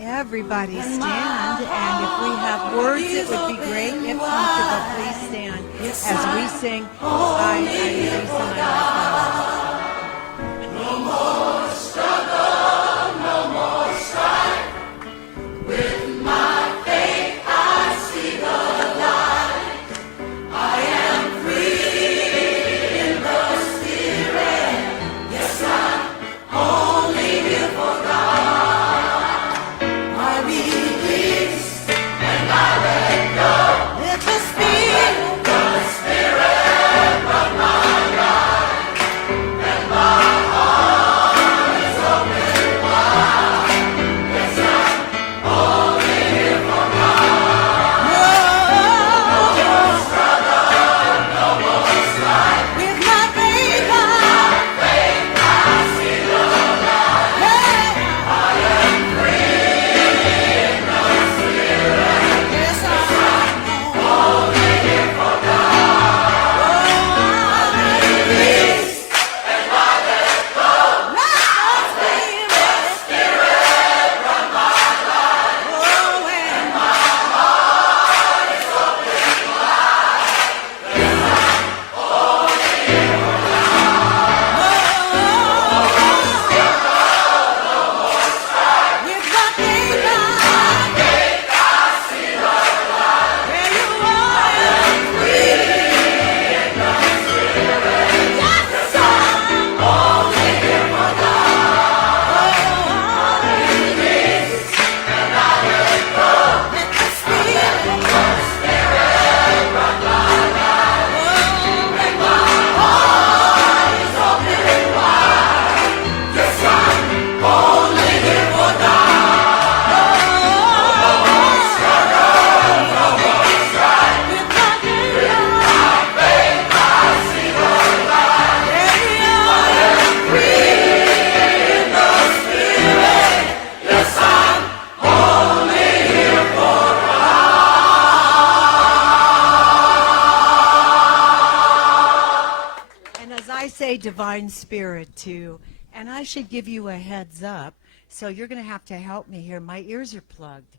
Everybody stand, and if we have words, it would be great. If comfortable, please stand as we sing, I release and I let go. No more struggle, no more strife. With my faith, I see the light. I am free in the Spirit. Yes, I'm only here for God. Divine Spirit too, and I should give you a heads up, so you're going to have to help me here. My ears are plugged.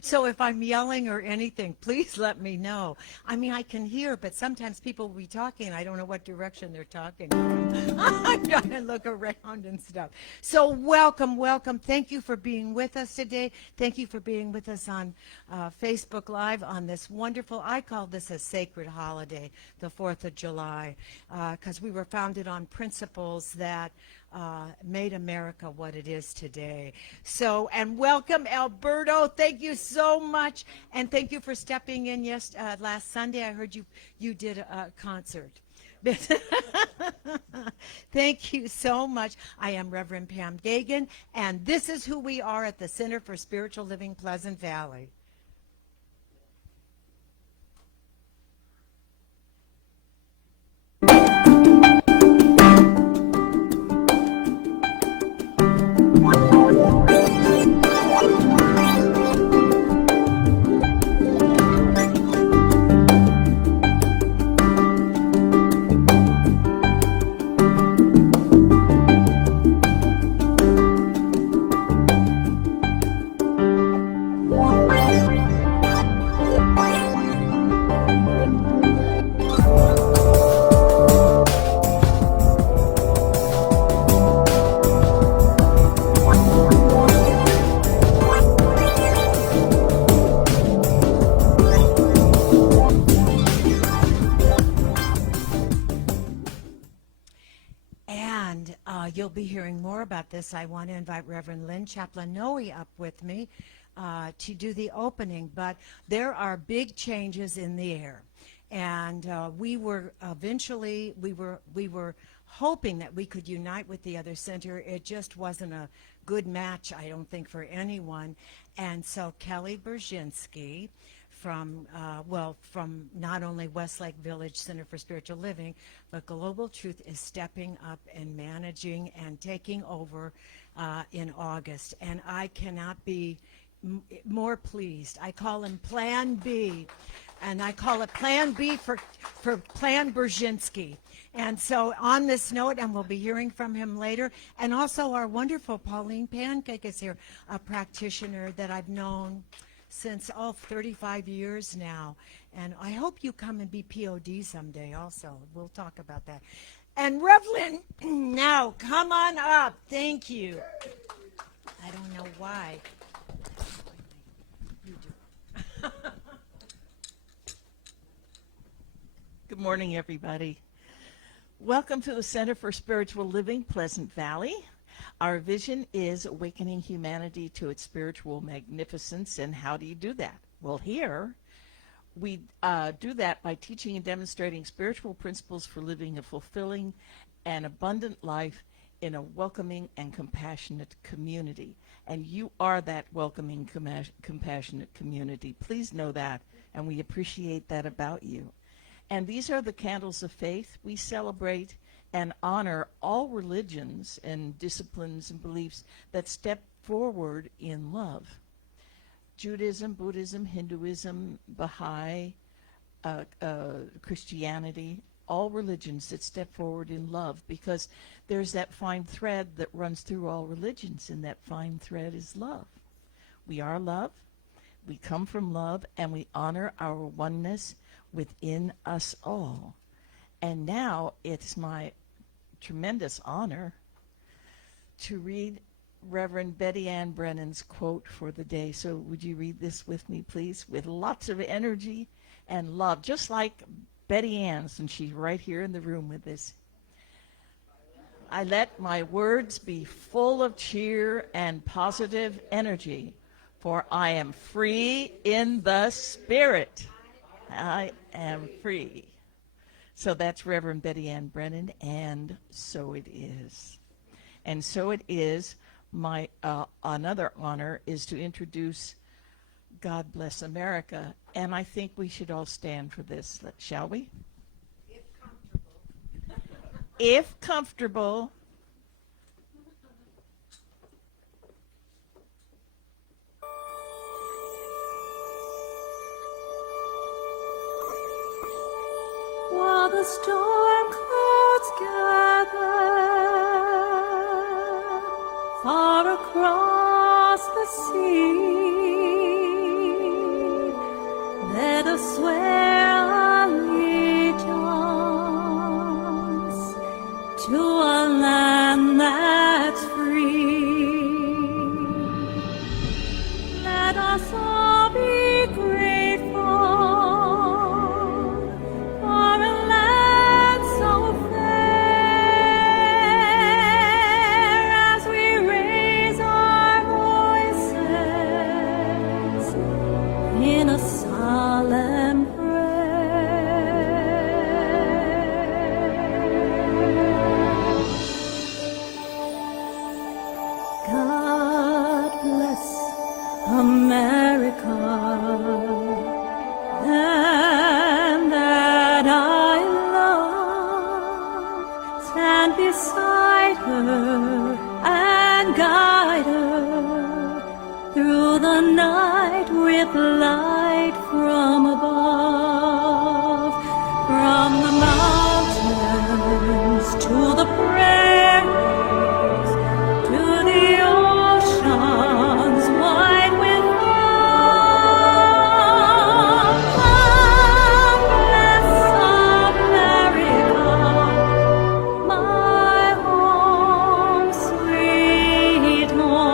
So if I'm yelling or anything, please let me know. I mean, I can hear, but sometimes people will be talking. I don't know what direction they're talking from. I'm trying to look around and stuff. So welcome, welcome. Thank you for being with us today. Thank you for being with us on Facebook Live on this wonderful, I call this a sacred holiday, the 4th of July, because we were founded on principles that made America what it is today. So, and welcome, Alberto. Thank you so much, and thank you for stepping in. Last Sunday, I heard you did a concert. Thank you so much. I am Reverend Pam Geagan, and this is who we are at the Center for Spiritual Living, Pleasant Valley. You'll be hearing more about this. I want to invite Reverend Lynn Chaplin-Noe up with me to do the opening, but there are big changes in the air. And we were hoping that we could unite with the other center. It just wasn't a good match, I don't think, for anyone. And so Kelly Brzezinski from not only Westlake Village Center for Spiritual Living, but Global Truth is stepping up and managing and taking over in August. And I cannot be more pleased. I call him Plan B. and I call it Plan B for Plan Brzezinski. And so on this note, and we'll be hearing from him later, and also our wonderful Pauline Pancake is here, a practitioner that I've known since 35 years now. And I hope you come and be POD someday also. We'll talk about that. And Revlin, now come on up. Thank you. I don't know why. You do. Good morning, everybody. Welcome to the Center for Spiritual Living, Pleasant Valley. Our vision is awakening humanity to its spiritual magnificence. And how do you do that? Well, here we do that by teaching and demonstrating spiritual principles for living a fulfilling and abundant life in a welcoming and compassionate community. And you are that welcoming, compassionate community. Please know that, and we appreciate that about you. And these are the candles of faith. We celebrate and honor all religions and disciplines and beliefs that step forward in love. Judaism, Buddhism, Hinduism, Baha'i, Christianity, all religions that step forward in love, because there's that fine thread that runs through all religions, and that fine thread is love. We are love, we come from love, and we honor our oneness within us all. And now it's my tremendous honor to read Reverend Betty Ann Brennan's quote for the day. So would you read this with me, please, with lots of energy and love, just like Betty Ann, since she's right here in the room with us. I let my words be full of cheer and positive energy, for I am free in the spirit. I am free. So that's Reverend Betty Ann Brennan, and so it is. And so it is. My another honor is to introduce God Bless America, and I think we should all stand for this, shall we? If comfortable. If comfortable. While the storm clouds gather far across the sea, let us swear allegiance to a land that's free. Let us all be grateful for a land so fair, as we raise our voices in a solemn prayer. God bless America, and that I love. Stand beside her and guide her through the night with light from above. From the mountains to the prairies, to the oceans wide with love. God bless America, my home, sweet home.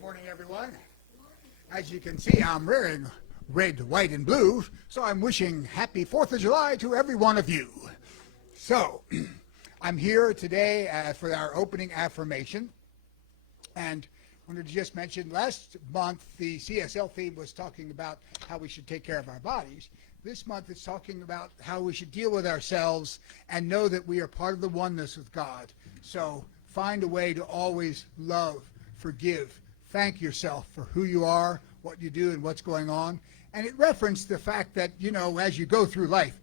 Good morning, everyone. As you can see, I'm wearing red, white, and blue, so I'm wishing happy 4th of July to every one of you. So, I'm here today for our opening affirmation, and I wanted to just mention, last month the CSL theme was talking about how we should take care of our bodies. This month it's talking about how we should deal with ourselves and know that we are part of the oneness with God. So, find a way to always love, forgive, thank yourself for who you are, what you do, and what's going on. And it referenced the fact that, you know, as you go through life,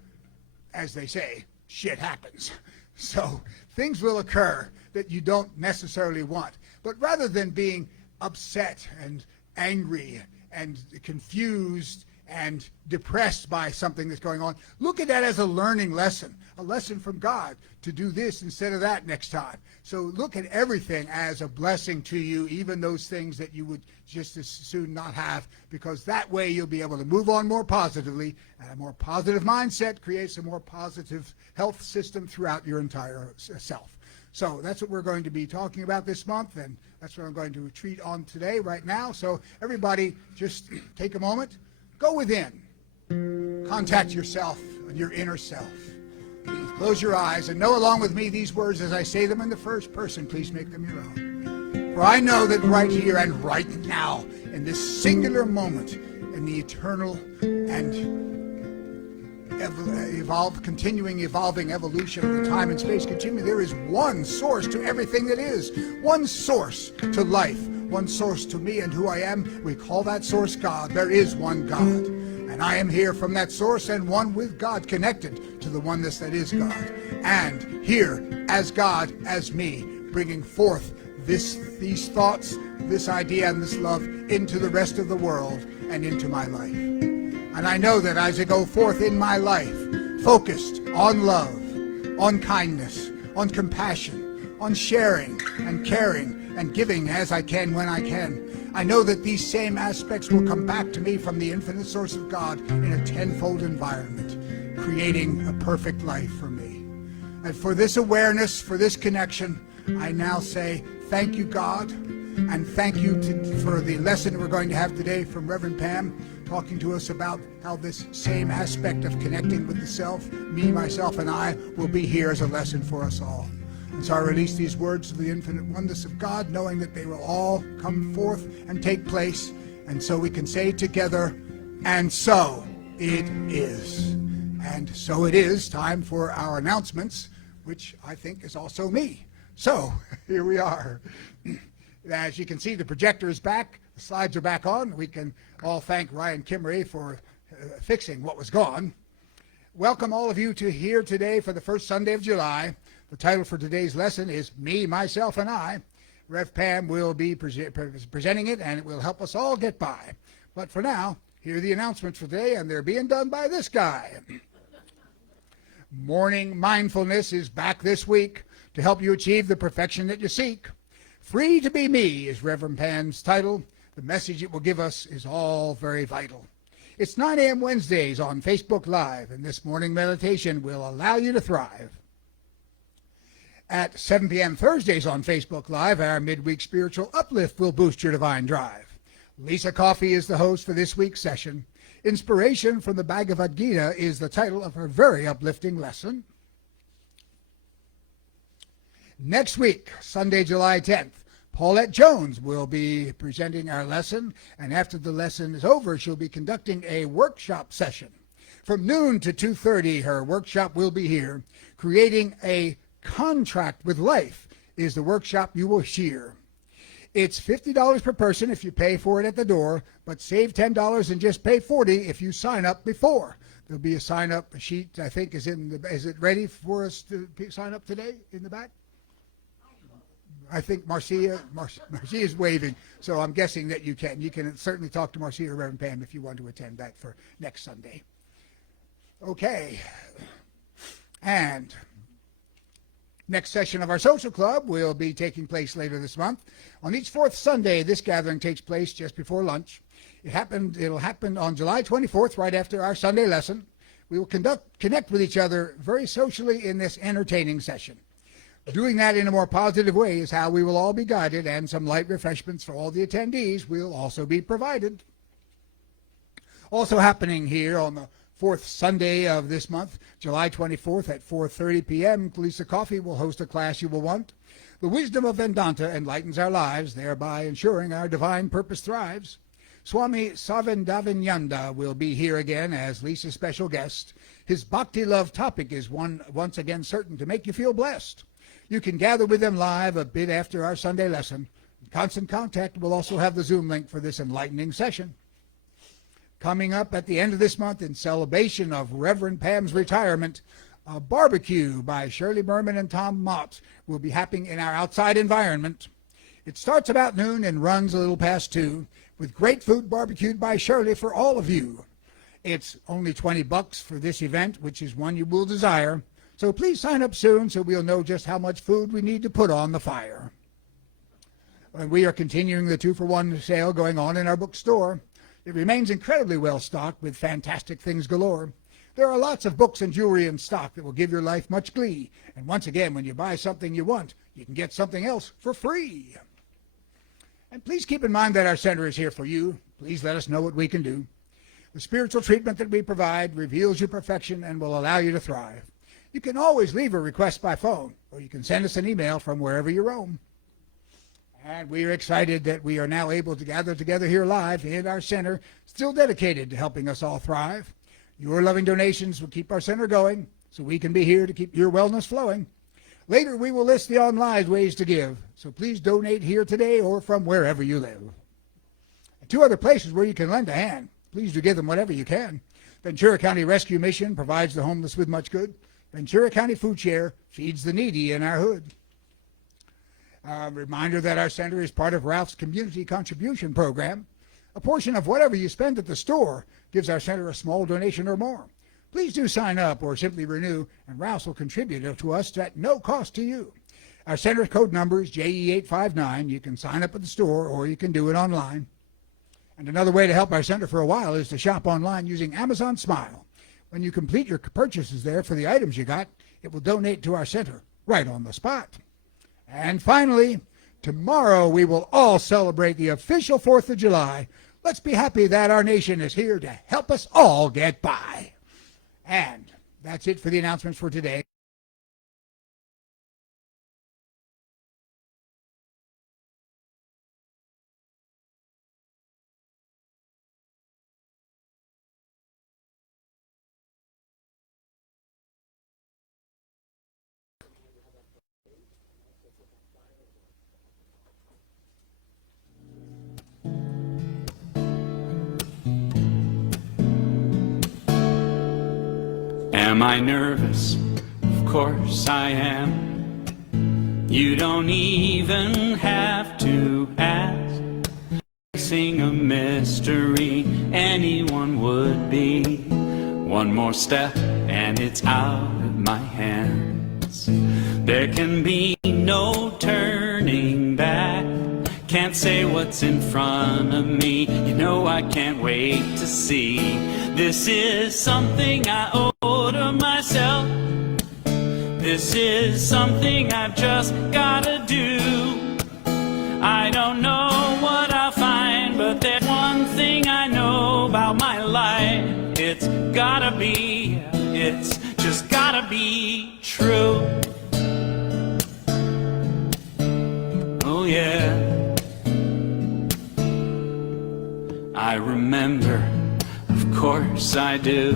as they say, shit happens. So things will occur that you don't necessarily want. But rather than being upset and angry and confused and depressed by something that's going on, look at that as a learning lesson, a lesson from God to do this instead of that next time. So look at everything as a blessing to you, even those things that you would just as soon not have, because that way you'll be able to move on more positively, and a more positive mindset creates a more positive health system throughout your entire self. So that's what we're going to be talking about this month, and that's what I'm going to treat on today, right now. So everybody, just take a moment. Go within. Contact yourself and your inner self. Close your eyes and know along with me these words as I say them in the first person. Please make them your own. For I know that right here and right now, in this singular moment, in the eternal and continuing, evolving evolution of the time and space continuum, there is one source to everything that is. One source to life. One source to me and who I am. We call that source God. There is one God. And I am here from that source and one with God, connected to the oneness that is God. And here as God, as me, bringing forth these thoughts, this idea, and this love into the rest of the world and into my life. And I know that as I go forth in my life, focused on love, on kindness, on compassion, on sharing and caring and giving as I can when I can, I know that these same aspects will come back to me from the infinite source of God in a tenfold environment, creating a perfect life for me. And for this awareness, for this connection, I now say thank you, God, and thank you for the lesson we're going to have today from Reverend Pam, talking to us about how this same aspect of connecting with the self, me, myself, and I, will be here as a lesson for us all. And so I release these words of the infinite oneness of God, knowing that they will all come forth and take place. And so we can say together, and so it is. And so it is time for our announcements, which I think is also me. So here we are. As you can see, the projector is back. The slides are back on. We can all thank Ryan Kimmery for fixing what was gone. Welcome all of you to here today for the first Sunday of July. The title for today's lesson is Me, Myself, and I. Rev Pam will be presenting it, and it will help us all get by. But for now, here are the announcements for today, and they're being done by this guy. Morning Mindfulness is back this week to help you achieve the perfection that you seek. Free to be Me is Reverend Pam's title. The message it will give us is all very vital. It's 9 a.m. Wednesdays on Facebook Live, and this morning meditation will allow you to thrive. At 7 p.m. Thursdays on Facebook Live, our midweek spiritual uplift will boost your divine drive. Lisa Coffey is the host for this week's session. Inspiration from the Bhagavad Gita is the title of her very uplifting lesson. Next week, Sunday, July 10th, Paulette Jones will be presenting our lesson, and after the lesson is over, she'll be conducting a workshop session. From noon to 2:30, her workshop will be here. Creating a Contract with Life is the workshop you will hear. It's $50 per person if you pay for it at the door, but save $10 and just pay $40 if you sign up before. There'll be a sign-up sheet, I think, is it ready for us to sign up today in the back? I think Marcia is waving, so I'm guessing that you can. You can certainly talk to Marcia or Reverend Pam if you want to attend that for next Sunday. Okay. And next session of our social club will be taking place later this month. On each fourth Sunday, this gathering takes place just before lunch. It'll happen on July 24th, right after our Sunday lesson. We will connect with each other very socially in this entertaining session. Doing that in a more positive way is how we will all be guided, and some light refreshments for all the attendees will also be provided. Also happening here on the fourth Sunday of this month, July 24th at 4:30 p.m., Kalisa Coffee will host a class you will want. The wisdom of Vedanta enlightens our lives, thereby ensuring our divine purpose thrives. Swami Savandavananda will be here again as Lisa's special guest. His bhakti love topic is once again certain to make you feel blessed. You can gather with them live a bit after our Sunday lesson. Constant Contact will also have the Zoom link for this enlightening session. Coming up at the end of this month in celebration of Reverend Pam's retirement, a barbecue by Shirley Berman and Tom Mott will be happening in our outside environment. It starts about noon and runs a little past 2, with great food barbecued by Shirley for all of you. It's only $20 for this event, which is one you will desire. So please sign up soon so we'll know just how much food we need to put on the fire. And we are continuing the 2-for-1 sale going on in our bookstore. It remains incredibly well stocked with fantastic things galore. There are lots of books and jewelry in stock that will give your life much glee. And once again, when you buy something you want, you can get something else for free. And please keep in mind that our center is here for you. Please let us know what we can do. The spiritual treatment that we provide reveals your perfection and will allow you to thrive. You can always leave a request by phone, or you can send us an email from wherever you roam. And we are excited that we are now able to gather together here live in our center, still dedicated to helping us all thrive. Your loving donations will keep our center going, so we can be here to keep your wellness flowing. Later, we will list the online ways to give, so please donate here today or from wherever you live. 2 other places where you can lend a hand. Please do give them whatever you can. Ventura County Rescue Mission provides the homeless with much good. Ventura County Food Share feeds the needy in our hood. A reminder that our center is part of Ralph's Community Contribution Program. A portion of whatever you spend at the store gives our center a small donation or more. Please do sign up or simply renew, and Ralph's will contribute to us at no cost to you. Our center code number is JE859. You can sign up at the store or you can do it online. And another way to help our center for a while is to shop online using Amazon Smile. When you complete your purchases there for the items you got, it will donate to our center right on the spot. And finally, tomorrow we will all celebrate the official 4th of July. Let's be happy that our nation is here to help us all get by. And that's it for the announcements for today. Am I nervous? Of course I am. You don't even have to ask. Facing a mystery anyone would be. One more step and it's out of my hands. There can be no turning back. Can't say what's in front of me. You know I can't wait to see. This is something I owe to myself. This is something I've just gotta do. I don't know what I'll find, but there's one thing I know about my life. It's gotta be, it's just gotta be true. Oh yeah. I remember, of course I do,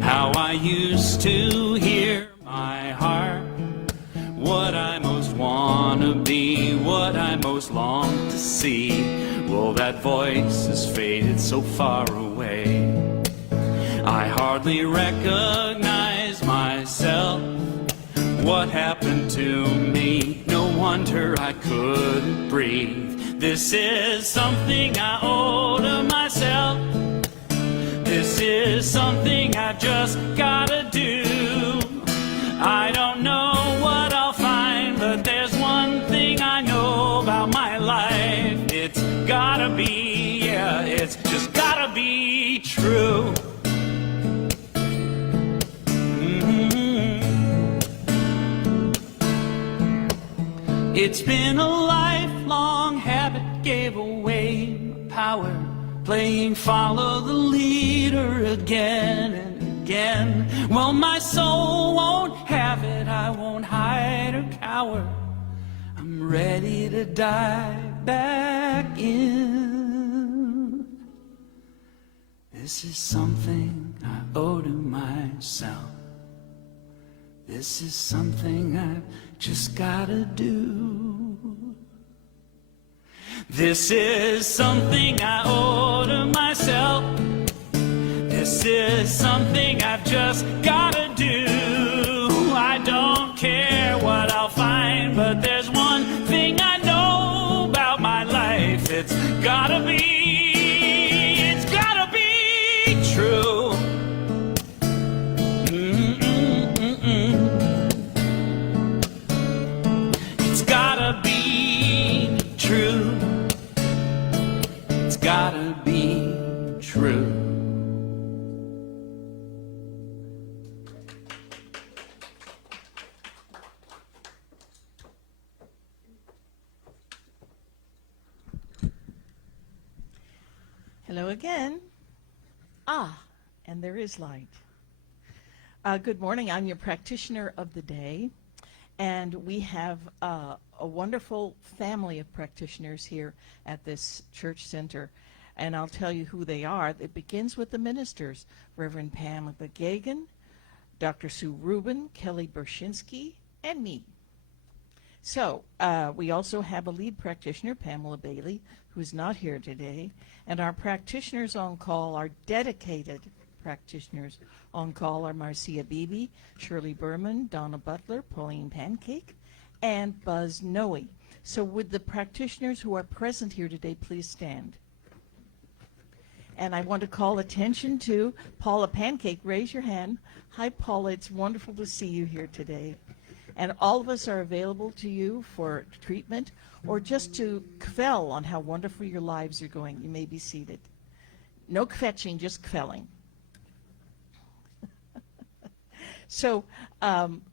how I used to hear my heart, what I most wanna be, what I most long to see. Well, that voice has faded so far away. I hardly recognize myself. What happened to me? No wonder I couldn't breathe. This is something I owe to myself. This is something I just gotta do. I don't know what I'll find, but there's one thing I know about my life. It's gotta be, yeah, it's just gotta be true. It's been a lifelong habit, gave away my power, playing follow the leader again and again. Well, my soul won't have it, I won't hide or cower. I'm ready to dive back in. This is something I owe to myself. This is something I've just gotta do. This is something I owe to myself. This is something I've just gotta do. I don't care what I'll find, but there's one thing I know about my life. It's gotta be true. It's gotta be true. It's gotta be true. Hello again. And there is light. Good morning. I'm your practitioner of the day, and we have a wonderful family of practitioners here at this church center, and I'll tell you who they are. It begins with the ministers, Rev Pamella Geagan, Dr. Sue Rubin, Kelly Bershinsky, and me. So we also have a lead practitioner, Pamela Bailey, who is not here today, and our practitioners on call, our dedicated practitioners on call, are Marcia Beebe, Shirley Berman, Donna Butler, Pauline Pancake, and Buzz Noe. So would the practitioners who are present here today please stand? And I want to call attention to Paula Pancake. Raise your hand. Hi, Paula. It's wonderful to see you here today. And all of us are available to you for treatment or just to kvel on how wonderful your lives are going. You may be seated. No kvetching, just kvelling. So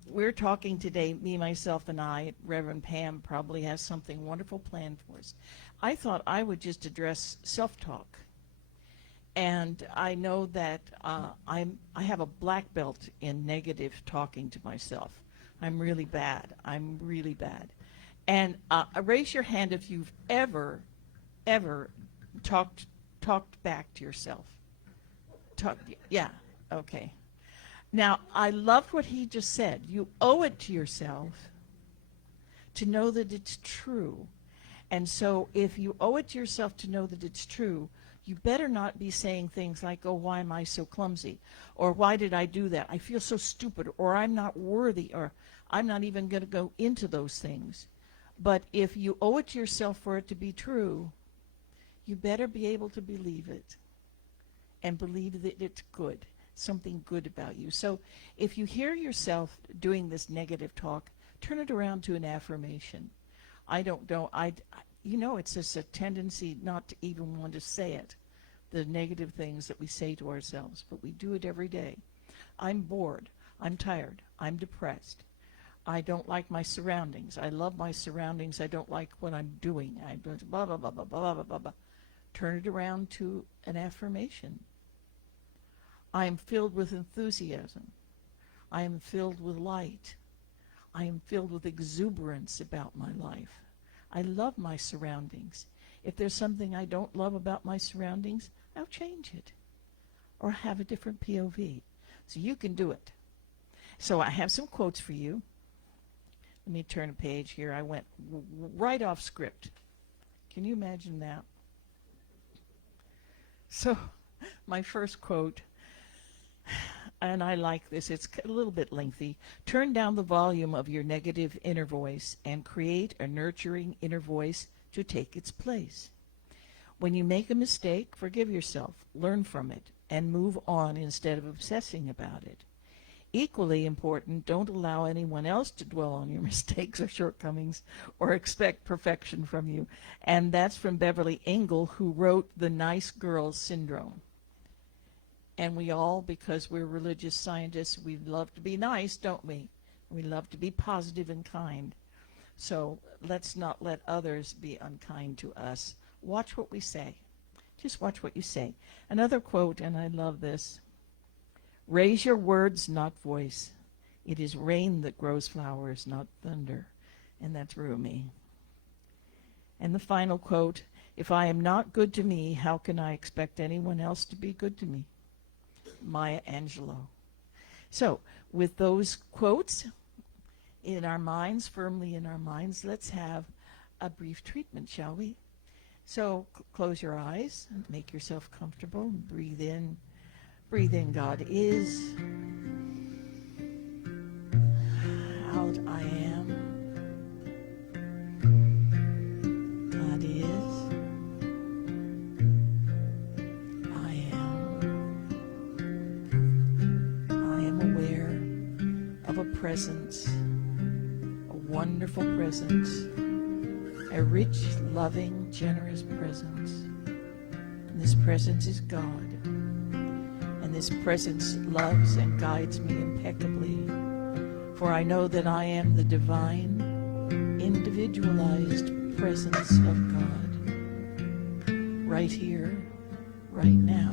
we're talking today, me, myself, and I. Reverend Pam probably has something wonderful planned for us. I thought I would just address self-talk. And I know that I have a black belt in negative talking to myself. I'm really bad. And raise your hand if you've ever talked back to yourself. Yeah, okay. Now, I loved what he just said. You owe it to yourself to know that it's true. And so if you owe it to yourself to know that it's true, you better not be saying things like, oh, why am I so clumsy? Or why did I do that? I feel so stupid. Or I'm not worthy. Or I'm not even going to go into those things. But if you owe it to yourself for it to be true, you better be able to believe it and believe that it's good, something good about you. So if you hear yourself doing this negative talk, turn it around to an affirmation. I don't know. It's just a tendency not to even want to say it, the negative things that we say to ourselves, but we do it every day. I'm bored. I'm tired. I'm depressed. I don't like my surroundings. I love my surroundings. I don't like what I'm doing. I blah, blah, blah, blah, blah, blah, blah, blah. Turn it around to an affirmation. I am filled with enthusiasm. I am filled with light. I am filled with exuberance about my life. I love my surroundings. If there's something I don't love about my surroundings, I'll change it or have a different POV. So you can do it. So I have some quotes for you. Let me turn a page here. I went right off script. Can you imagine that? So my first quote, and I like this, it's a little bit lengthy. Turn down the volume of your negative inner voice and create a nurturing inner voice to take its place. When you make a mistake, forgive yourself, learn from it, and move on instead of obsessing about it. Equally important, don't allow anyone else to dwell on your mistakes or shortcomings or expect perfection from you. And that's from Beverly Engel, who wrote The Nice Girl Syndrome. And we all, because we're religious scientists, we love to be nice, don't we? We love to be positive and kind. So let's not let others be unkind to us. Watch what we say. Just watch what you say. Another quote, and I love this. Raise your words, not voice. It is rain that grows flowers, not thunder. And that's Rumi. And the final quote, if I am not good to me, how can I expect anyone else to be good to me? Maya Angelou. So, with those quotes in our minds, firmly in our minds, let's have a brief treatment, shall we? So, close your eyes, make yourself comfortable, and breathe in. Breathe in, God is. Out, I am. God is. I am aware of a presence, a wonderful presence, a rich, loving, generous presence. And this presence is God. And this presence loves and guides me impeccably. For I know that I am the divine, individualized presence of God. Right here, right now.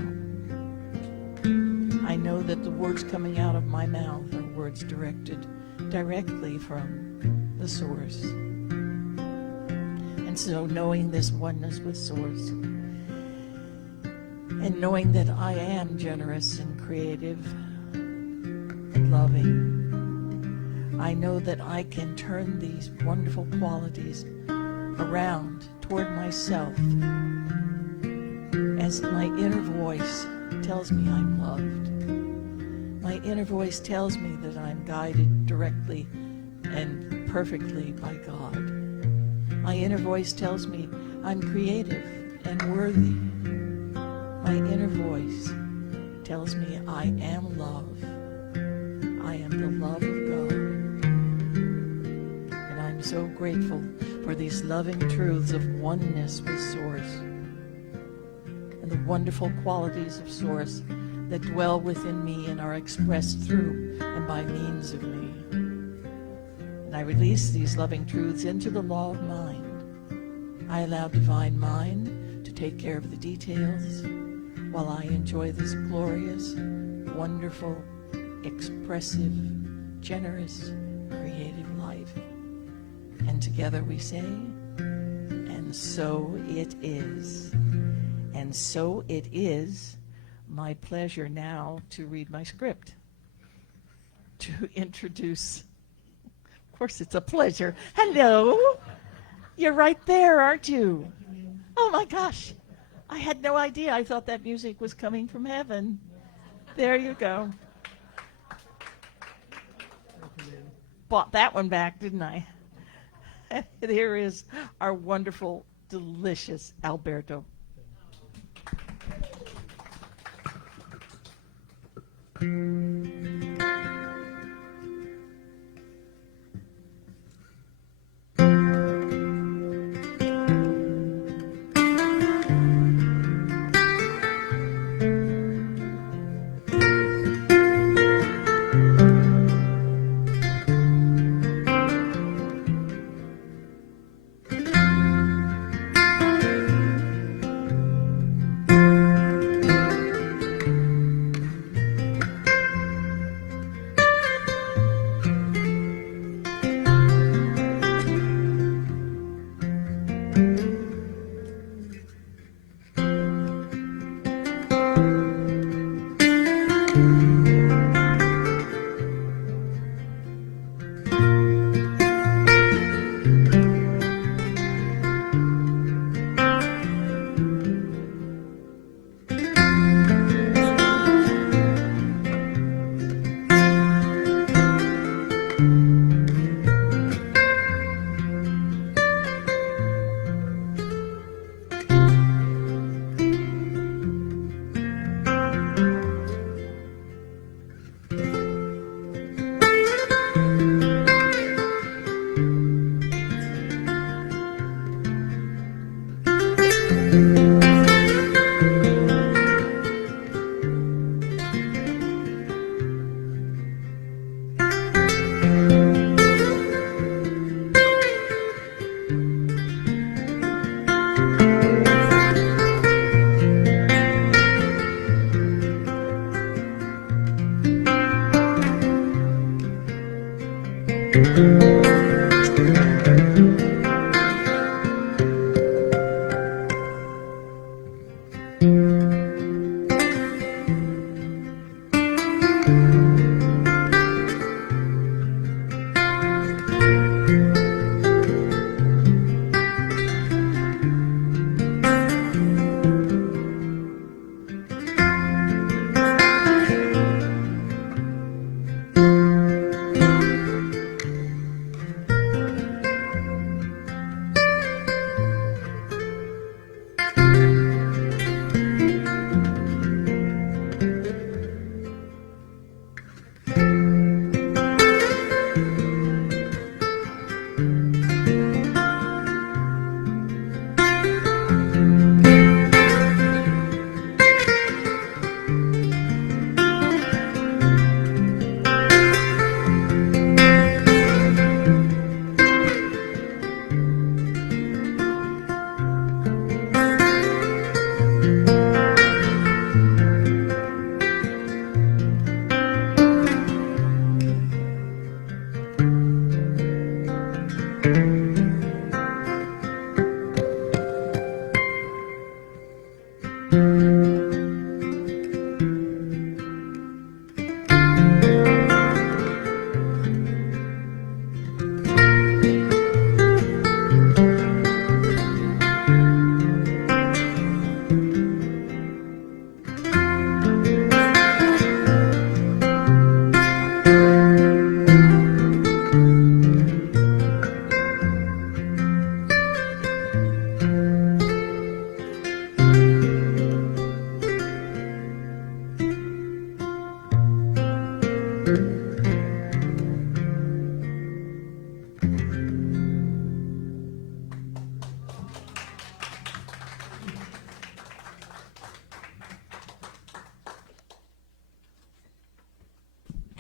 I know that the words coming out of my mouth are words directed directly from the source. And so knowing this oneness with source, and knowing that I am generous and creative and loving, I know that I can turn these wonderful qualities around toward myself as my inner voice tells me I'm loved. My inner voice tells me that I'm guided directly and perfectly by God. My inner voice tells me I'm creative and worthy. My inner voice tells me I am love. I am the love of God. And I'm so grateful for these loving truths of oneness with Source and the wonderful qualities of Source that dwell within me and are expressed through and by means of me. And I release these loving truths into the law of mind. I allow divine mind to take care of the details while I enjoy this glorious, wonderful, expressive, generous, creative life. And together we say, and so it is. And so it is my pleasure now to read my script, to introduce. Of course, it's a pleasure. Hello. You're right there, aren't you? Oh my gosh. I had no idea. I thought that music was coming from heaven. There you go. Bought that one back, didn't I? Here is our wonderful, delicious Alberto.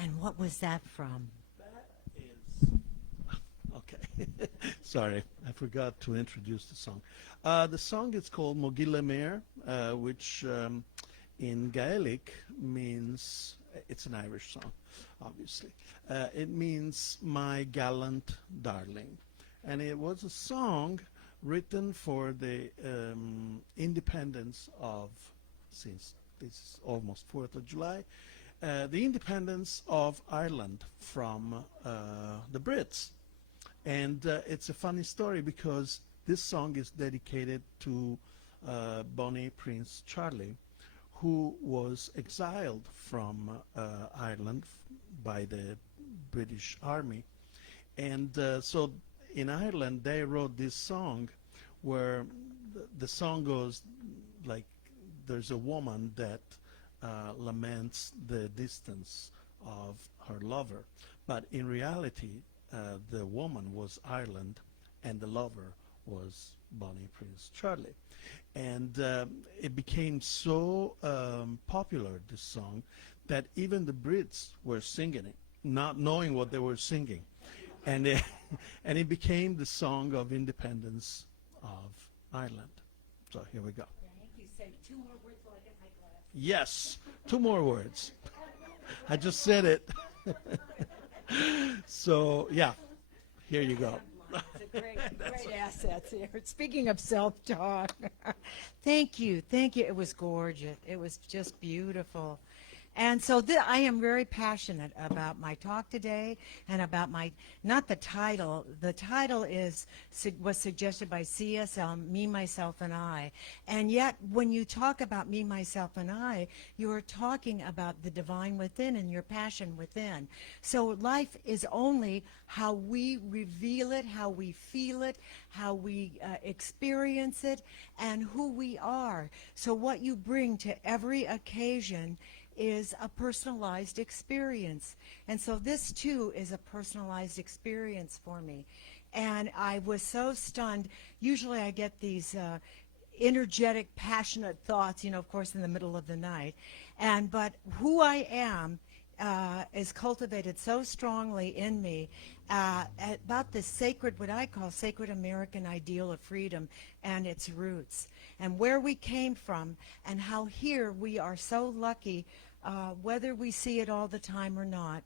And what was that from? Okay. Sorry, I forgot to introduce the song. The song is called Mogile Mer, which in Gaelic means, it's an Irish song, obviously. It means my gallant darling. And it was a song written for the independence of, since this is almost 4th of July, the independence of Ireland from the Brits. And it's a funny story because this song is dedicated to Bonnie Prince Charlie, who was exiled from Ireland by the British Army. And so in Ireland, they wrote this song where the song goes like, there's a woman that laments the distance of her lover. But in reality, the woman was Ireland and the lover was Bonnie Prince Charlie. And it became so popular, this song, that even the Brits were singing it, not knowing what they were singing. And and it became the song of independence of Ireland. So here we go. Thank you. Say 2 more words while I get my glass. Yes, 2 more words. I just said it. So, yeah, here you go. It's a great assets here. Speaking of self-talk, thank you. It was gorgeous. It was just beautiful. And so I am very passionate about my talk today and about not the title. The title was suggested by CSL, Me, Myself, and I. And yet, when you talk about me, myself, and I, you are talking about the divine within and your passion within. So life is only how we reveal it, how we feel it, how we experience it, and who we are. So what you bring to every occasion is a personalized experience. And so this too is a personalized experience for me. And I was so stunned. Usually I get these energetic, passionate thoughts, of course in the middle of the night. But who I am is cultivated so strongly in me about the sacred, what I call sacred American ideal of freedom and its roots and where we came from and how here we are so lucky, whether we see it all the time or not,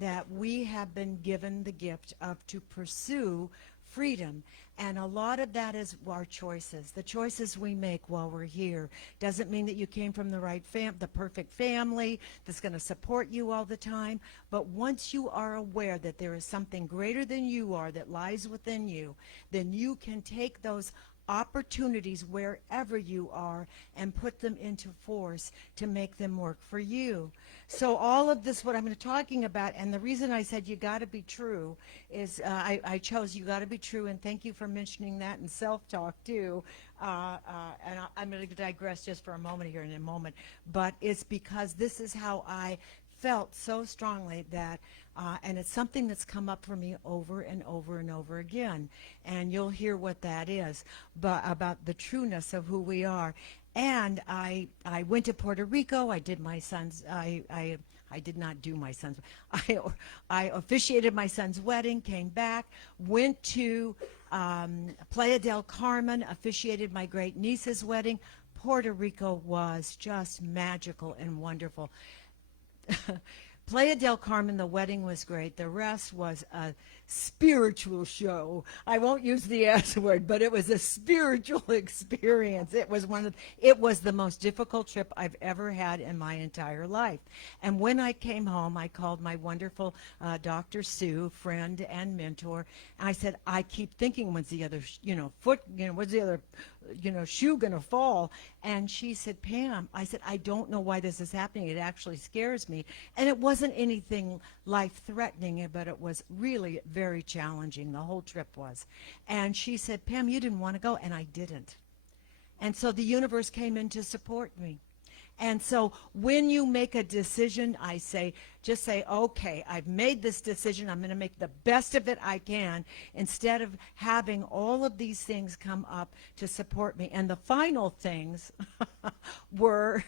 that we have been given the gift of to pursue freedom. And a lot of that is our choices, the choices we make while we're here. Doesn't mean that you came from the perfect family that's going to support you all the time. But once you are aware that there is something greater than you are that lies within you, then you can take those opportunities wherever you are and put them into force to make them work for you. So all of this, what I'm talking about, and the reason I said you got to be true is I chose you got to be true, and thank you for mentioning that in self-talk too. And I'm going to digress just for a moment here in a moment, but it's because this is how I felt so strongly that, and it's something that's come up for me over and over and over again, and you'll hear what that is, but about the trueness of who we are. And I went to Puerto Rico. I did my son's, I did not do my son's, I officiated my son's wedding, came back, went to Playa del Carmen, officiated my great niece's wedding. Puerto Rico was just magical and wonderful. Playa del Carmen, the wedding was great. The rest was spiritual show. I won't use the S word, but it was a spiritual experience. It was the most difficult trip I've ever had in my entire life. And when I came home, I called my wonderful Dr. Sue, friend and mentor. And I said, I keep thinking, when's the other, when's the other, shoe gonna fall? And she said, Pam, I said, I don't know why this is happening. It actually scares me. And it wasn't anything life-threatening, but it was really very challenging. The whole trip was. And she said, Pam, you didn't want to go. And I didn't. And so the universe came in to support me. And so when you make a decision, I say, just say, okay, I've made this decision. I'm going to make the best of it I can, instead of having all of these things come up to support me. And the final things were,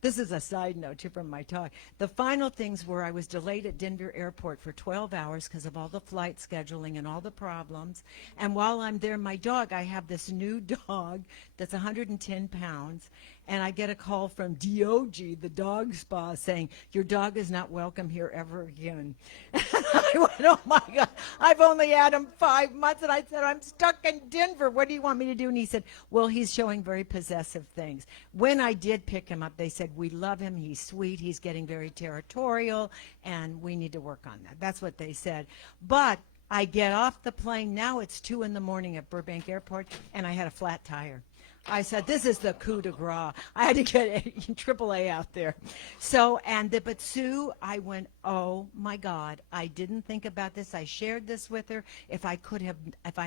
this is a side note too from my talk. The final things were I was delayed at Denver Airport for 12 hours because of all the flight scheduling and all the problems. And while I'm there, my dog, I have this new dog that's 110 pounds. And I get a call from DOG, the dog spa, saying, your dog is not welcome here ever again. And I went, oh my God, I've only had him 5 months. And I said, I'm stuck in Denver. What do you want me to do? And he said, well, he's showing very possessive things. When I did pick him up, they said, we love him. He's sweet. He's getting very territorial, and we need to work on that. That's what they said. But I get off the plane. Now it's 2 in the morning at Burbank Airport, and I had a flat tire. I said, this is the coup de grace. I had to get AAA out there. So, but Sue, I went, oh my God, I didn't think about this. I shared this with her. If I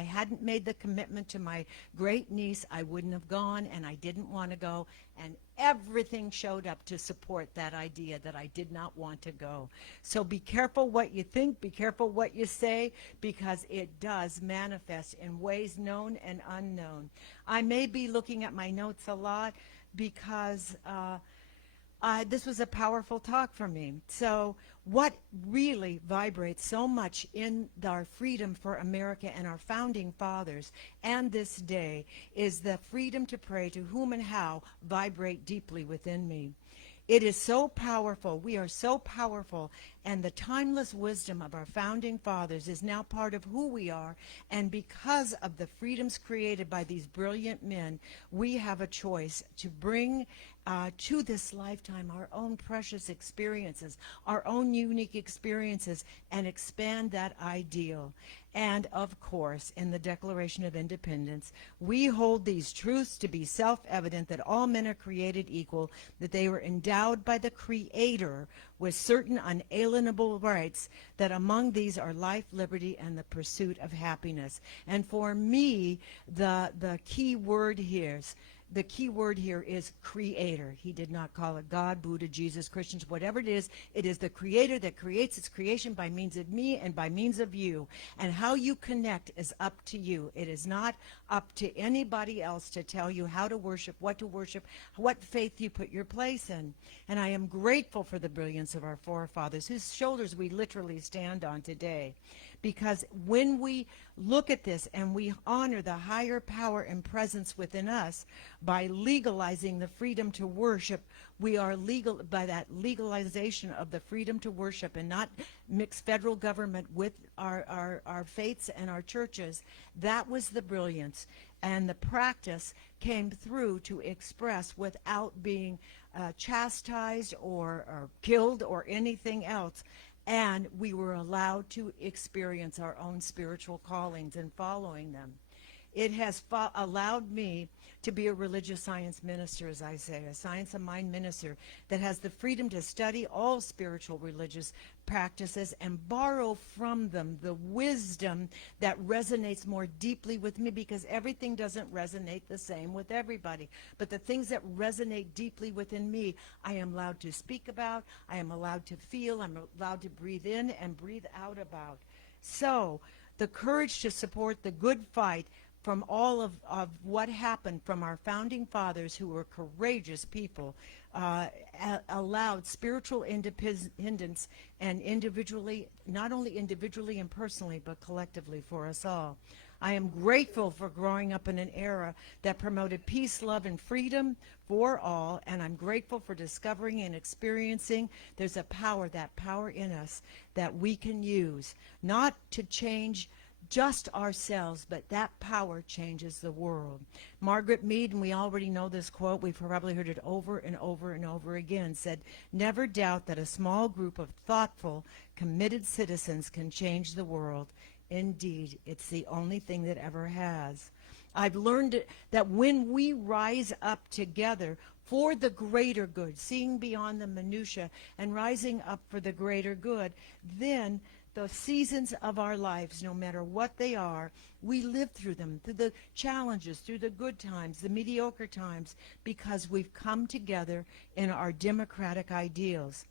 hadn't made the commitment to my great niece, I wouldn't have gone, and I didn't want to go. And everything showed up to support that idea that I did not want to go. So be careful what you think, be careful what you say, because it does manifest in ways known and unknown. I may be looking at my notes a lot because this was a powerful talk for me. So what really vibrates so much in our freedom for America and our founding fathers and this day is the freedom to pray, to whom and how vibrate deeply within me. It is so powerful. We are so powerful. And the timeless wisdom of our founding fathers is now part of who we are. And because of the freedoms created by these brilliant men, we have a choice to bring to this lifetime our own precious experiences, our own unique experiences, and expand that ideal. And of course, in the Declaration of Independence, we hold these truths to be self-evident, that all men are created equal, that they were endowed by the Creator with certain unalienable rights, that among these are life, liberty, and the pursuit of happiness. And for me, the key word here is Creator. He did not call it God, Buddha, Jesus, Christians, whatever it is the Creator that creates its creation by means of me and by means of you. And how you connect is up to you. It is not up to anybody else to tell you how to worship, what faith you put your place in. And I am grateful for the brilliance of our forefathers, whose shoulders we literally stand on today. Because when we look at this and we honor the higher power and presence within us by legalizing the freedom to worship, we are legal by that legalization of the freedom to worship and not mix federal government with our faiths and our churches. That was the brilliance. And the practice came through to express without being chastised or killed or anything else. And we were allowed to experience our own spiritual callings and following them. It has allowed me to be a religious science minister, as I say, a science of mind minister that has the freedom to study all spiritual religious practices and borrow from them the wisdom that resonates more deeply with me, because everything doesn't resonate the same with everybody. But the things that resonate deeply within me, I am allowed to speak about, I am allowed to feel, I'm allowed to breathe in and breathe out about. So the courage to support the good fight from all of what happened from our founding fathers, who were courageous people, allowed spiritual independence and individually, not only individually and personally, but collectively for us all. I am grateful for growing up in an era that promoted peace, love, and freedom for all, and I'm grateful for discovering and experiencing there's a power, that power in us that we can use, not to change just ourselves, but that power changes the world. Margaret Mead, and we already know this quote, we've probably heard it over and over and over again, said, "Never doubt that a small group of thoughtful, committed citizens can change the world. Indeed, it's the only thing that ever has." I've learned that when we rise up together for the greater good, seeing beyond the minutia and rising up for the greater good, then the seasons of our lives, no matter what they are, we live through them, through the challenges, through the good times, the mediocre times, because we've come together in our democratic ideals.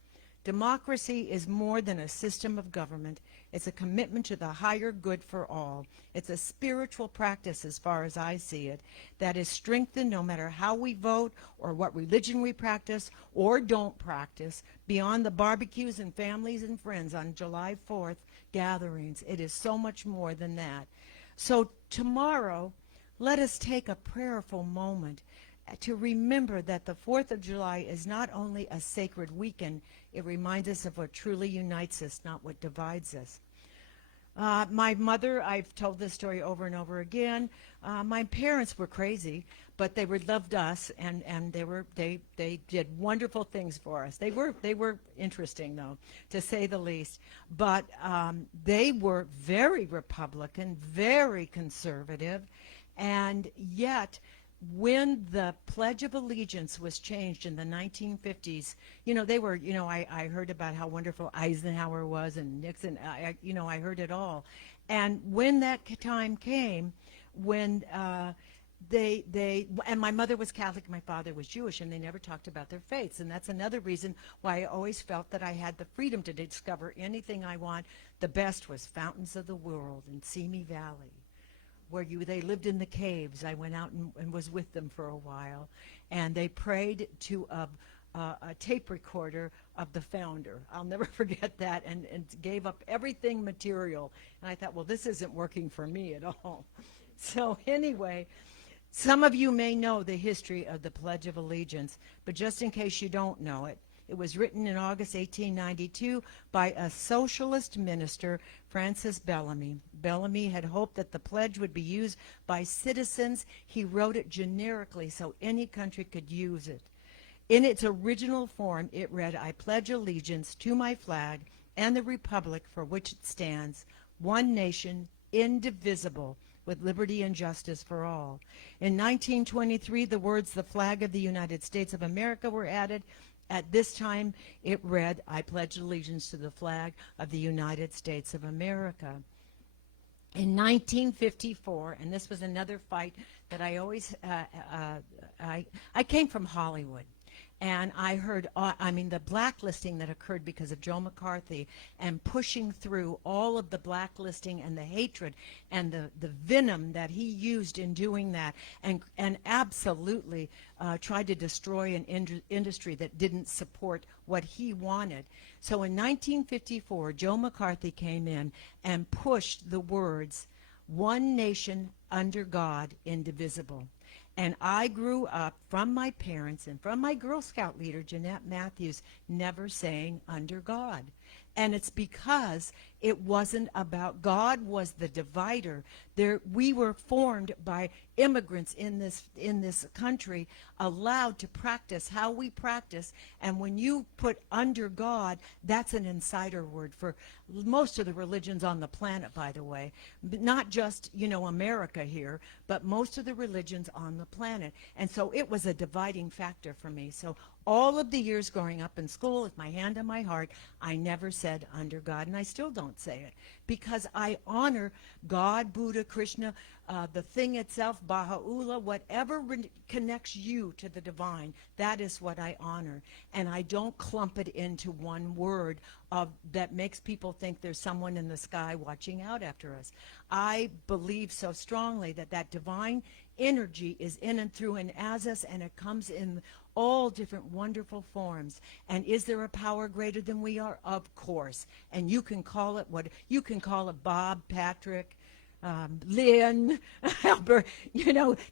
Democracy is more than a system of government. It's a commitment to the higher good for all. It's a spiritual practice, as far as I see it, that is strengthened no matter how we vote or what religion we practice or don't practice, beyond the barbecues and families and friends on July 4th gatherings. It is so much more than that. So tomorrow, let us take a prayerful moment to remember that the 4th of July is not only a sacred weekend, it reminds us of what truly unites us, not what divides us. My mother, I've told this story over and over again. My parents were crazy, but they loved us, and they did wonderful things for us. They were interesting, though, to say the least. But they were very Republican, very conservative, and yet, when the Pledge of Allegiance was changed in the 1950s, they were, I heard about how wonderful Eisenhower was and Nixon, I heard it all. And when that time came, when and my mother was Catholic, my father was Jewish, and they never talked about their faiths. And that's another reason why I always felt that I had the freedom to discover anything I want. The best was Fountains of the World in Simi Valley, where they lived in the caves. I went out and was with them for a while, and they prayed to a tape recorder of the founder. I'll never forget that, and gave up everything material. And I thought, well, this isn't working for me at all. So anyway, some of you may know the history of the Pledge of Allegiance, but just in case you don't know it, it was written in August 1892 by a socialist minister, Francis Bellamy. Bellamy had hoped that the pledge would be used by citizens. He wrote it generically so any country could use it. In its original form, it read, "I pledge allegiance to my flag and the republic for which it stands, one nation, indivisible, with liberty and justice for all." In 1923, the words, "the flag of the United States of America," were added. At this time, it read, "I pledge allegiance to the flag of the United States of America." In 1954, and this was another fight that I always, I came from Hollywood. And I heard, the blacklisting that occurred because of Joe McCarthy and pushing through all of the blacklisting and the hatred and the venom that he used in doing that, and absolutely tried to destroy an industry that didn't support what he wanted. So in 1954, Joe McCarthy came in and pushed the words, "One nation under God, indivisible." And I grew up from my parents and from my Girl Scout leader, Jeanette Matthews, never saying "under God." And it's because it wasn't about God was the divider. We were formed by immigrants in this country, allowed to practice how we practice. And when you put "under God," that's an insider word for most of the religions on the planet, by the way. Not just, America here, but most of the religions on the planet. And so it was a dividing factor for me. So all of the years growing up in school, with my hand on my heart, I never said "under God," and I still don't say it, because I honor God, Buddha, Krishna, the thing itself, Baha'u'llah, whatever connects you to the divine, that is what I honor. And I don't clump it into one word that makes people think there's someone in the sky watching out after us. I believe so strongly that divine energy is in and through and as us, and it comes in all different wonderful forms. And is there a power greater than we are? Of course. And you can call it Bob, Patrick, Lynn, Albert,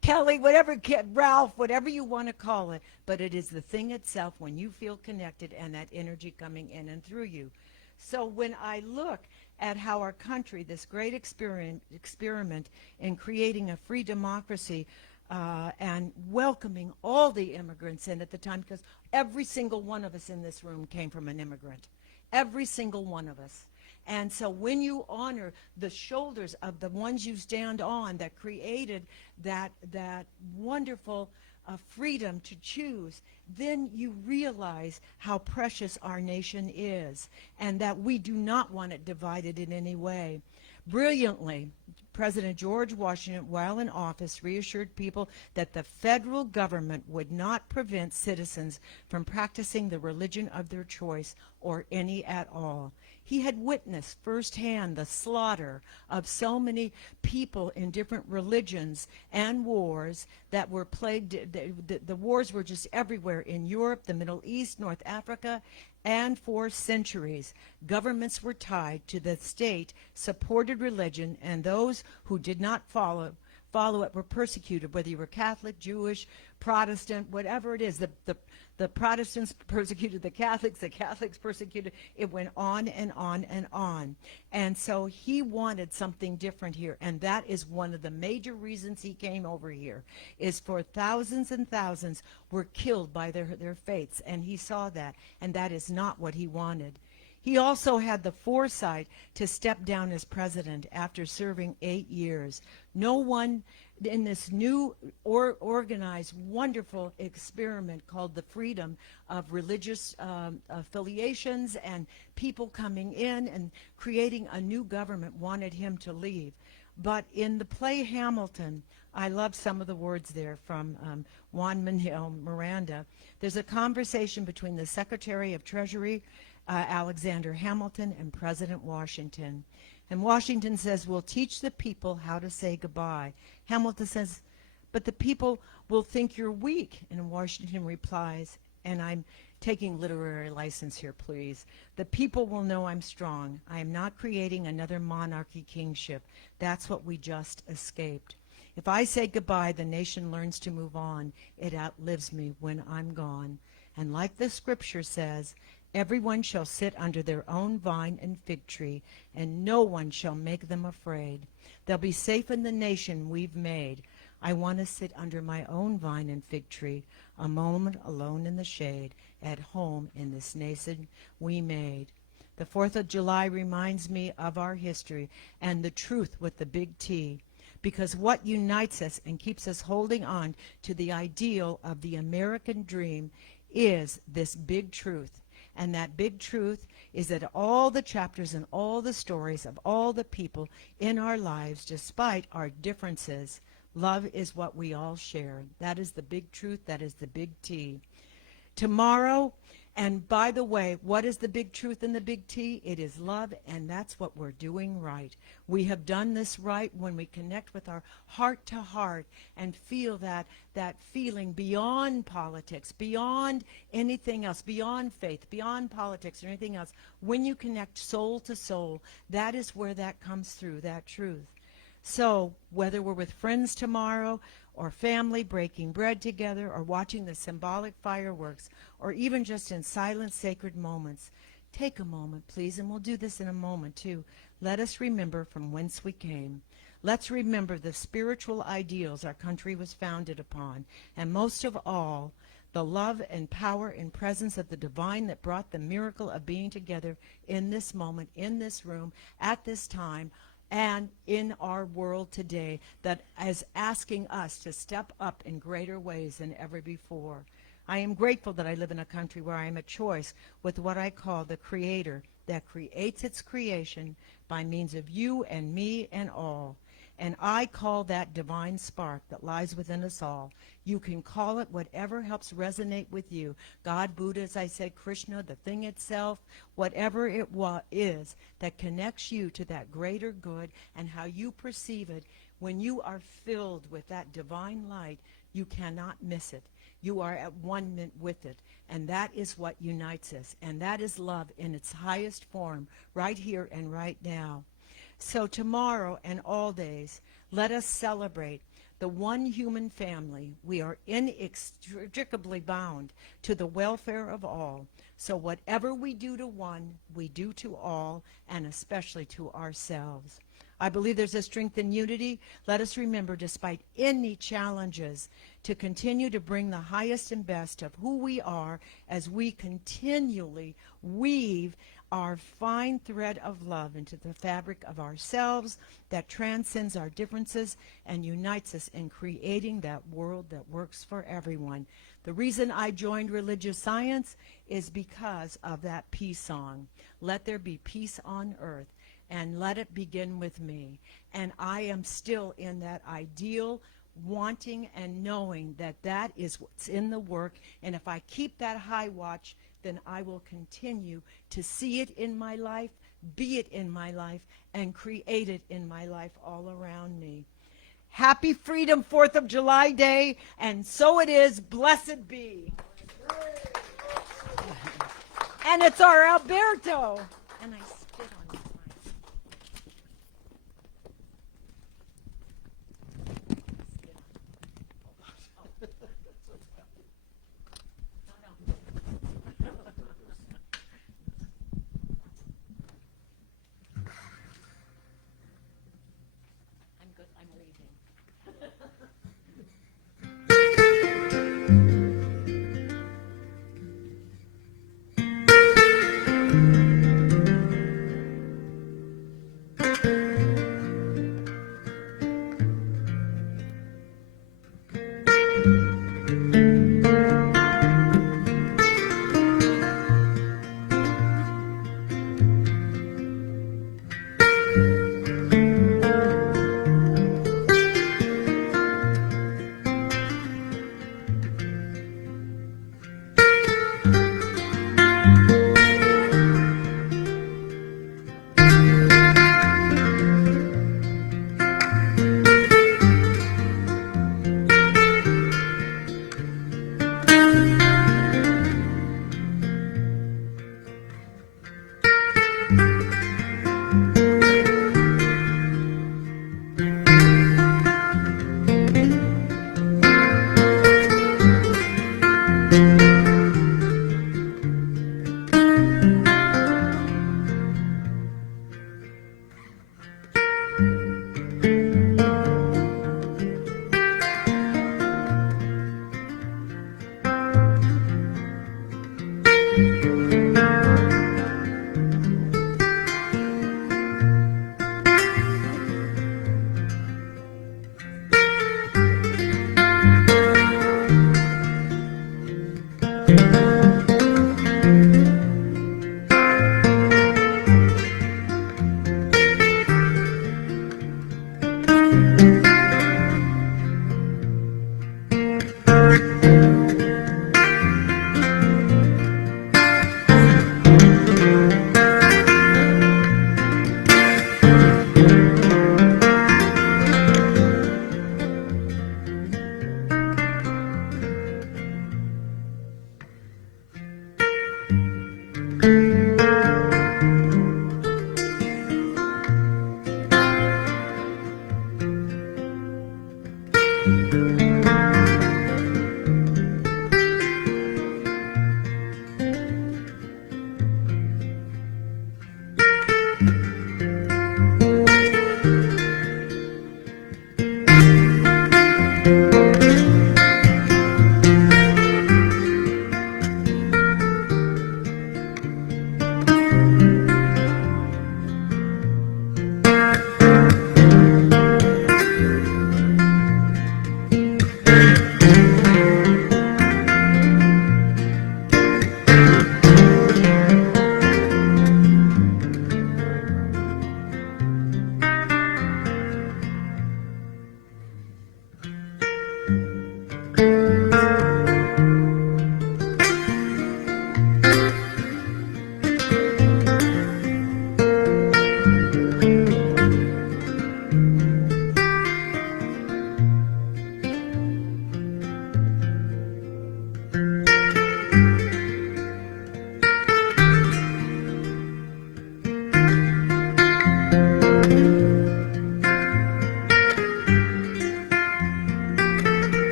Kelly, whatever, Ralph, whatever you want to call it. But it is the thing itself when you feel connected and that energy coming in and through you. So when I look at how our country, this great experiment in creating a free democracy, and welcoming all the immigrants in at the time, because every single one of us in this room came from an immigrant. Every single one of us. And so when you honor the shoulders of the ones you stand on that created that wonderful freedom to choose, then you realize how precious our nation is and that we do not want it divided in any way. Brilliantly, President George Washington, while in office, reassured people that the federal government would not prevent citizens from practicing the religion of their choice or any at all. He had witnessed firsthand the slaughter of so many people in different religions and wars that were plagued. The wars were just everywhere in Europe, the Middle East, North Africa, and for centuries. Governments were tied to the state-supported religion, and those who did not follow it were persecuted, whether you were Catholic, Jewish, Protestant, whatever it is. The Protestants persecuted the Catholics persecuted. It went on and on and on. And so he wanted something different here, and that is one of the major reasons he came over here, is for thousands and thousands were killed by their faiths, and he saw that, and that is not what he wanted. He also had the foresight to step down as president after serving 8 years. No one in this new organized, wonderful experiment called the freedom of religious affiliations and people coming in and creating a new government wanted him to leave. But in the play Hamilton, I love some of the words there from Juan-Manuel Miranda. There's a conversation between the Secretary of Treasury, Alexander Hamilton, and President Washington. And Washington says, "We'll teach the people how to say goodbye." Hamilton says, "But the people will think you're weak." And Washington replies, and I'm taking literary license here, please, "The people will know I'm strong. I am not creating another monarchy kingship. That's what we just escaped. If I say goodbye, the nation learns to move on. It outlives me when I'm gone. And like the scripture says, everyone shall sit under their own vine and fig tree, and no one shall make them afraid. They'll be safe in the nation we've made. I want to sit under my own vine and fig tree, a moment alone in the shade, at home in this nation we made." The 4th of July reminds me of our history and the truth with the big T, because what unites us and keeps us holding on to the ideal of the American dream is this big truth. And that big truth is that all the chapters and all the stories of all the people in our lives, despite our differences, love is what we all share. That is the big truth. That is the big T. Tomorrow, and by the way, what is the big truth in the big T? It is love, and that's what we're doing right. We have done this right when we connect with our heart to heart and feel that feeling beyond politics, beyond anything else, beyond faith, beyond politics or anything else. When you connect soul to soul, that is where that comes through, that truth. So whether we're with friends tomorrow or family breaking bread together or watching the symbolic fireworks or even just in silent sacred moments, take a moment, please, and we'll do this in a moment too. Let us remember from whence we came. Let's remember the spiritual ideals our country was founded upon, and most of all, the love and power and presence of the divine that brought the miracle of being together in this moment, in this room, at this time, and in our world today, that is asking us to step up in greater ways than ever before. I am grateful that I live in a country where I am a choice with what I call the Creator that creates its creation by means of you and me and all. And I call that divine spark that lies within us all. You can call it whatever helps resonate with you. God, Buddha, as I said, Krishna, the thing itself, whatever it is that connects you to that greater good and how you perceive it. When you are filled with that divine light, you cannot miss it. You are at one with it. And that is what unites us. And that is love in its highest form, right here and right now. So tomorrow and all days, let us celebrate the one human family. We are inextricably bound to the welfare of all. So whatever we do to one, we do to all, and especially to ourselves. I believe there's a strength in unity. Let us remember, despite any challenges, to continue to bring the highest and best of who we are as we continually weave our fine thread of love into the fabric of ourselves that transcends our differences and unites us in creating that world that works for everyone. The reason I joined religious science is because of that peace song. Let there be peace on earth, and let it begin with me. And I am still in that ideal, wanting and knowing that that is what's in the work. And if I keep that high watch, then I will continue to see it in my life, be it in my life, and create it in my life all around me. Happy Freedom 4th of July Day, and so it is. Blessed be. And it's our Alberto. And I spit on his mic. I'm good. I'm leaving.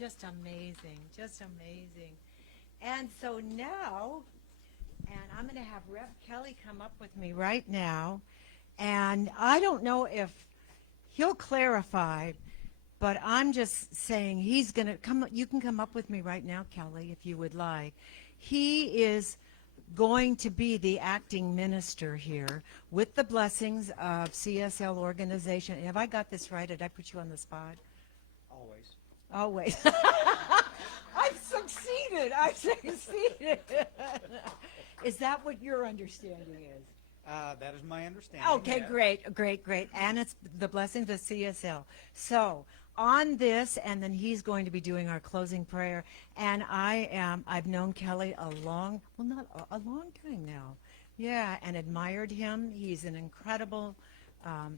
just amazing, just amazing. And so now, and I'm going to have Rev Kelly come up with me right now, and I don't know if he'll clarify, but I'm just saying he's going to come. You can come up with me right now, Kelly, if you would like. He is going to be the acting minister here with the blessings of CSL organization. Have I got this right? Did I put you on the spot? Always. Always. I've succeeded. I've succeeded. Is that what your understanding is? That is my understanding. Okay, yes. great. And it's the blessings of CSL. So on this, and then he's going to be doing our closing prayer. And I've known Kelly not a long time now. Yeah, and admired him. He's an incredible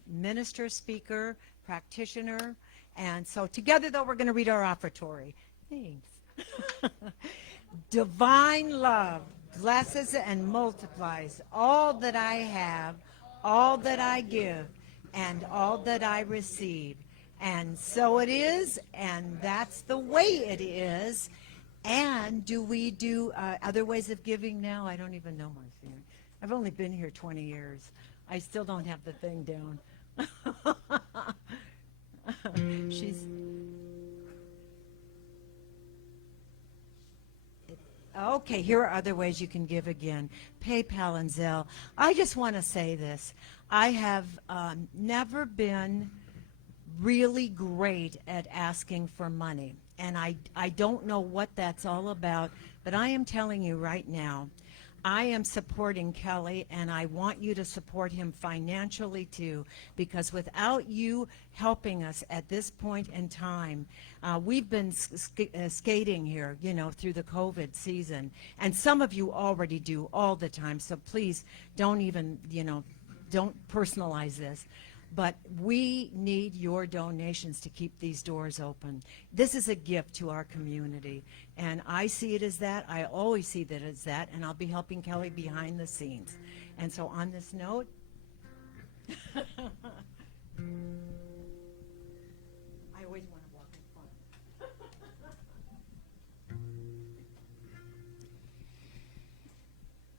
minister, speaker, practitioner. And so together, though, we're going to read our offertory. Thanks. Divine love blesses and multiplies all that I have, all that I give, and all that I receive. And so it is, and that's the way it is. And do we do other ways of giving now? I don't even know, Marcia. I've only been here 20 years. I still don't have the thing down. She's... Okay, here are other ways you can give again. PayPal and Zelle. I just want to say this. I have never been really great at asking for money. And I don't know what that's all about, but I am telling you right now, I am supporting Kelly, and I want you to support him financially too, because without you helping us at this point in time, we've been skating here, through the COVID season, and some of you already do all the time, so please don't even, don't personalize this. But we need your donations to keep these doors open. This is a gift to our community, and I see it as that. I always see that as that, and I'll be helping Kelly behind the scenes. And so on this note, I always want to walk in front.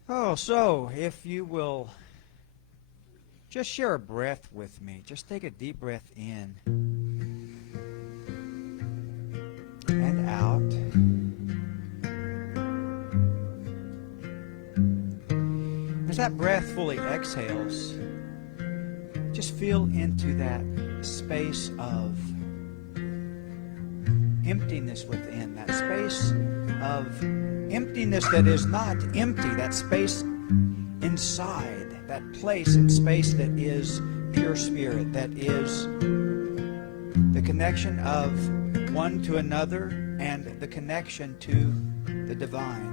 Oh, so if you will just share a breath with me. Just take a deep breath in and out. As that breath fully exhales, just feel into that space of emptiness within, that space of emptiness that is not empty, that space inside, that place and space that is pure spirit, that is the connection of one to another and the connection to the divine.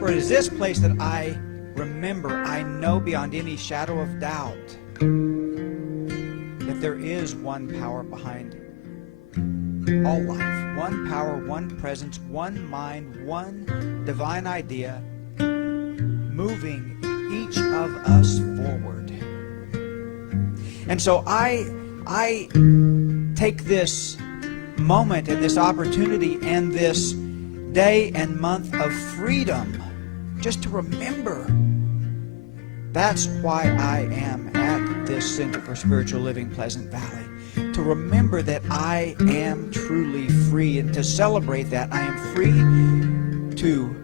For it is this place that I remember, I know beyond any shadow of doubt that there is one power behind all life, one power, one presence, one mind, one divine idea moving each of us forward. And so I take this moment and this opportunity and this day and month of freedom just to remember that's why I am at this Center for Spiritual Living Pleasant Valley. To remember that I am truly free, and to celebrate that I am free to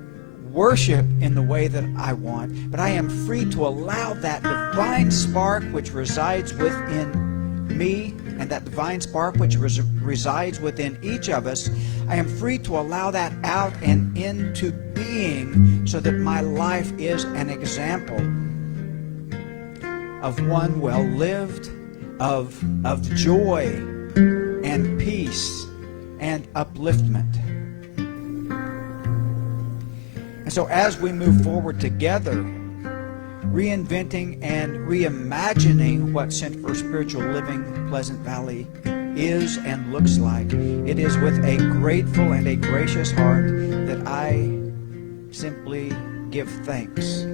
worship in the way that I want, but I am free to allow that divine spark which resides within me and that divine spark which resides within each of us. I am free to allow that out and into being so that my life is an example of one well lived, of joy and peace and upliftment. And so as we move forward together, reinventing and reimagining what Center for Spiritual Living Pleasant Valley is and looks like, it is with a grateful and a gracious heart that I simply give thanks.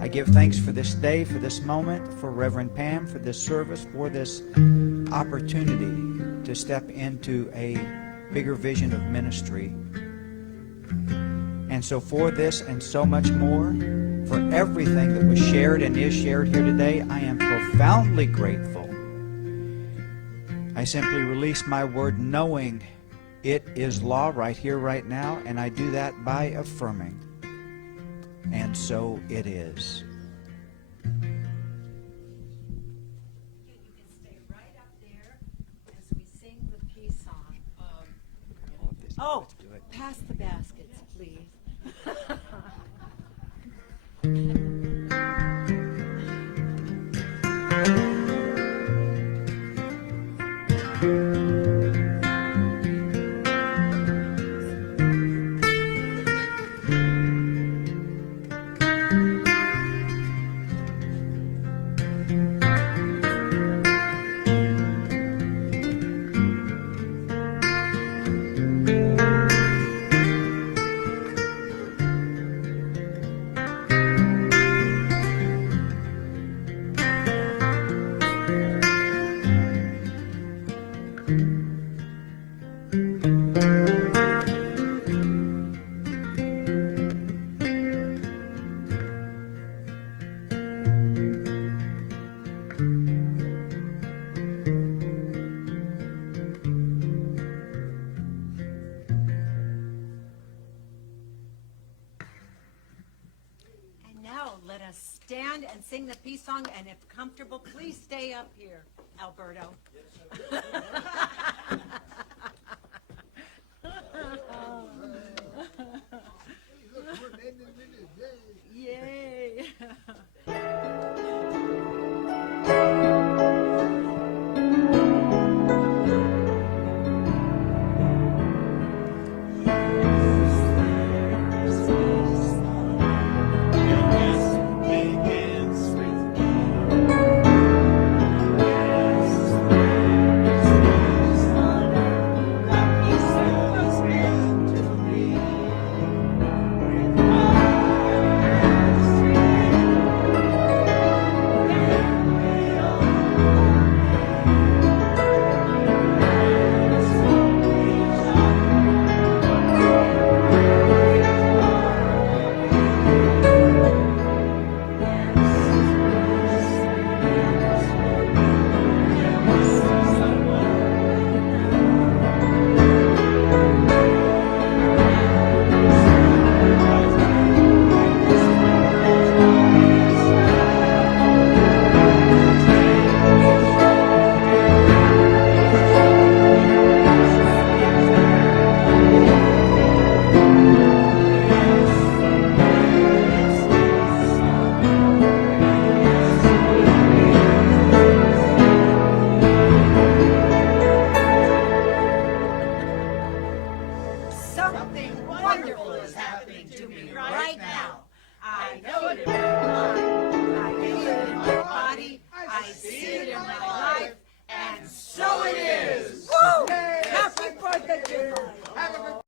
I give thanks for this day, for this moment, for Reverend Pam, for this service, for this opportunity to step into a bigger vision of ministry. And so for this and so much more, for everything that was shared and is shared here today, I am profoundly grateful. I simply release my word knowing it is law right here, right now, and I do that by affirming. And so it is. You can stay right up there as we sing the peace song. Oh, pass the baskets, please. Let us stand and sing the peace song, and if comfortable, please stay up here, Alberto. Yay. Something wonderful is happening to me right now. I know it in my mind, I feel it in my body, I see it in my life, and so it is. Woo! Happy 4th of July.